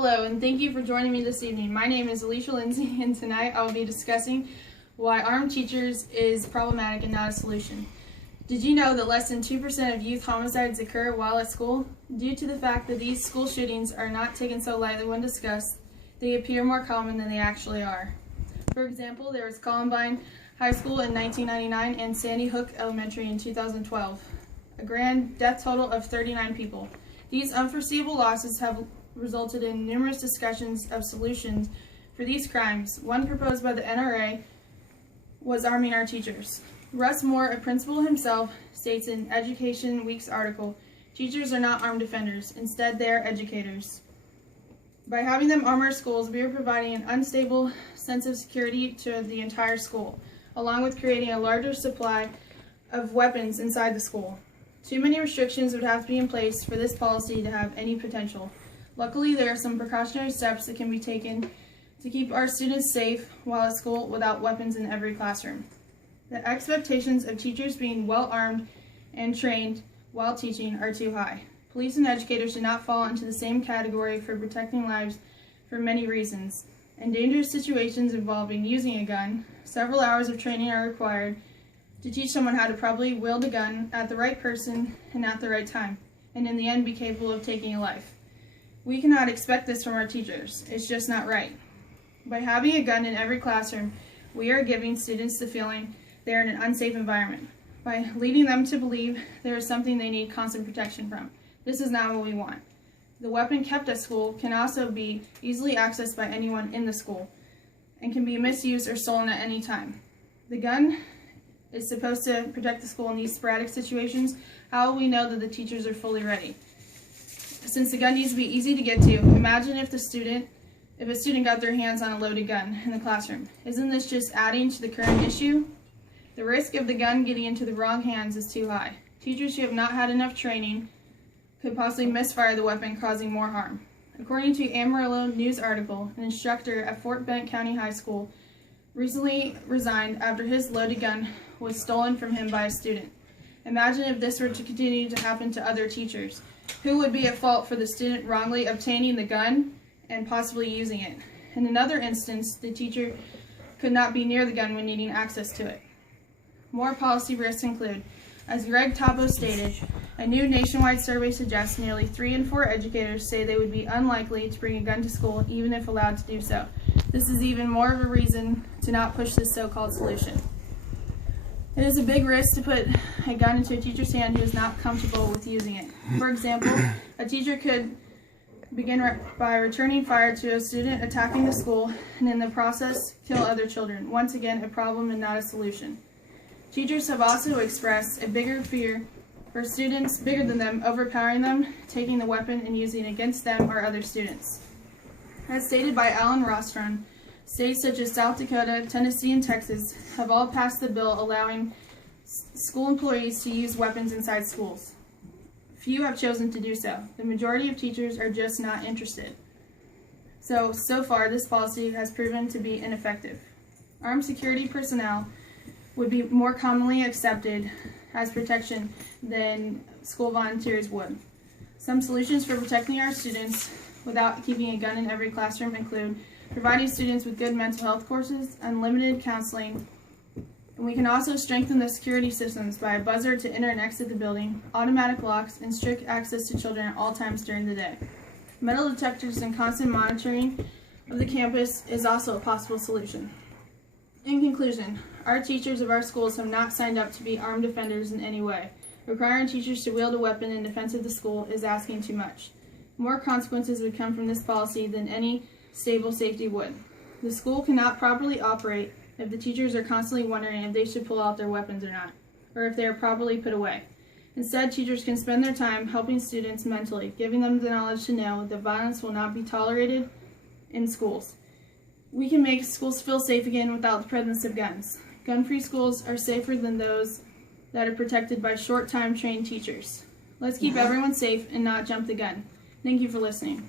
Hello, and thank you for joining me this evening. My name is Alicia Lindsay, and tonight I will be discussing why armed teachers is problematic and not a solution. Did you know that less than 2% of youth homicides occur while at school? Due to the fact that these school shootings are not taken so lightly when discussed, they appear more common than they actually are. For example, there was Columbine High School in 1999 and Sandy Hook Elementary in 2012, a grand death total of 39 people. These unforeseeable losses have resulted in numerous discussions of solutions for these crimes. One proposed by the NRA was arming our teachers. Russ Moore, a principal himself, states in Education Week's article, "Teachers are not armed defenders. Instead, they are educators." By having them arm our schools, we are providing an unstable sense of security to the entire school, along with creating a larger supply of weapons inside the school. Too many restrictions would have to be in place for this policy to have any potential. Luckily, there are some precautionary steps that can be taken to keep our students safe while at school without weapons in every classroom. The expectations of teachers being well armed and trained while teaching are too high. Police and educators should not fall into the same category for protecting lives for many reasons. In dangerous situations involving using a gun, several hours of training are required to teach someone how to properly wield a gun at the right person and at the right time, and in the end be capable of taking a life. We cannot expect this from our teachers. It's just not right. By having a gun in every classroom, we are giving students the feeling they are in an unsafe environment, by leading them to believe there is something they need constant protection from. This is not what we want. The weapon kept at school can also be easily accessed by anyone in the school and can be misused or stolen at any time. The gun is supposed to protect the school in these sporadic situations. How will we know that the teachers are fully ready? Since the gun needs to be easy to get to, imagine if a student got their hands on a loaded gun in the classroom. Isn't this just adding to the current issue? The risk of the gun getting into the wrong hands is too high. Teachers who have not had enough training could possibly misfire the weapon, causing more harm. According to Amarillo News article, an instructor at Fort Bend County High School recently resigned after his loaded gun was stolen from him by a student. Imagine if this were to continue to happen to other teachers. Who would be at fault for the student wrongly obtaining the gun and possibly using it? In another instance, the teacher could not be near the gun when needing access to it. More policy risks include, as Greg Topo stated, a new nationwide survey suggests nearly 3 in 4 educators say they would be unlikely to bring a gun to school even if allowed to do so. This is even more of a reason to not push this so-called solution. It is a big risk to put a gun into a teacher's hand who is not comfortable with using it. For example, a teacher could begin by returning fire to a student attacking the school and in the process kill other children. Once again, a problem and not a solution. Teachers have also expressed a bigger fear for students bigger than them overpowering them, taking the weapon and using it against them or other students. As stated by Alan Rostron, states such as South Dakota, Tennessee, and Texas have all passed the bill allowing school employees to use weapons inside schools. Few have chosen to do so. The majority of teachers are just not interested. So far, this policy has proven to be ineffective. Armed security personnel would be more commonly accepted as protection than school volunteers would. Some solutions for protecting our students without keeping a gun in every classroom include providing students with good mental health courses, unlimited counseling, and we can also strengthen the security systems by a buzzer to enter and exit the building, automatic locks, and strict access to children at all times during the day. Metal detectors and constant monitoring of the campus is also a possible solution. In conclusion, our teachers of our schools have not signed up to be armed defenders in any way. Requiring teachers to wield a weapon in defense of the school is asking too much. More consequences would come from this policy than any stable safety would. The school cannot properly operate if the teachers are constantly wondering if they should pull out their weapons or not, or if they are properly put away. Instead, teachers can spend their time helping students mentally, giving them the knowledge to know that violence will not be tolerated in schools. We can make schools feel safe again without the presence of guns. Gun-free schools are safer than those that are protected by short-time trained teachers. Let's keep everyone safe and not jump the gun. Thank you for listening.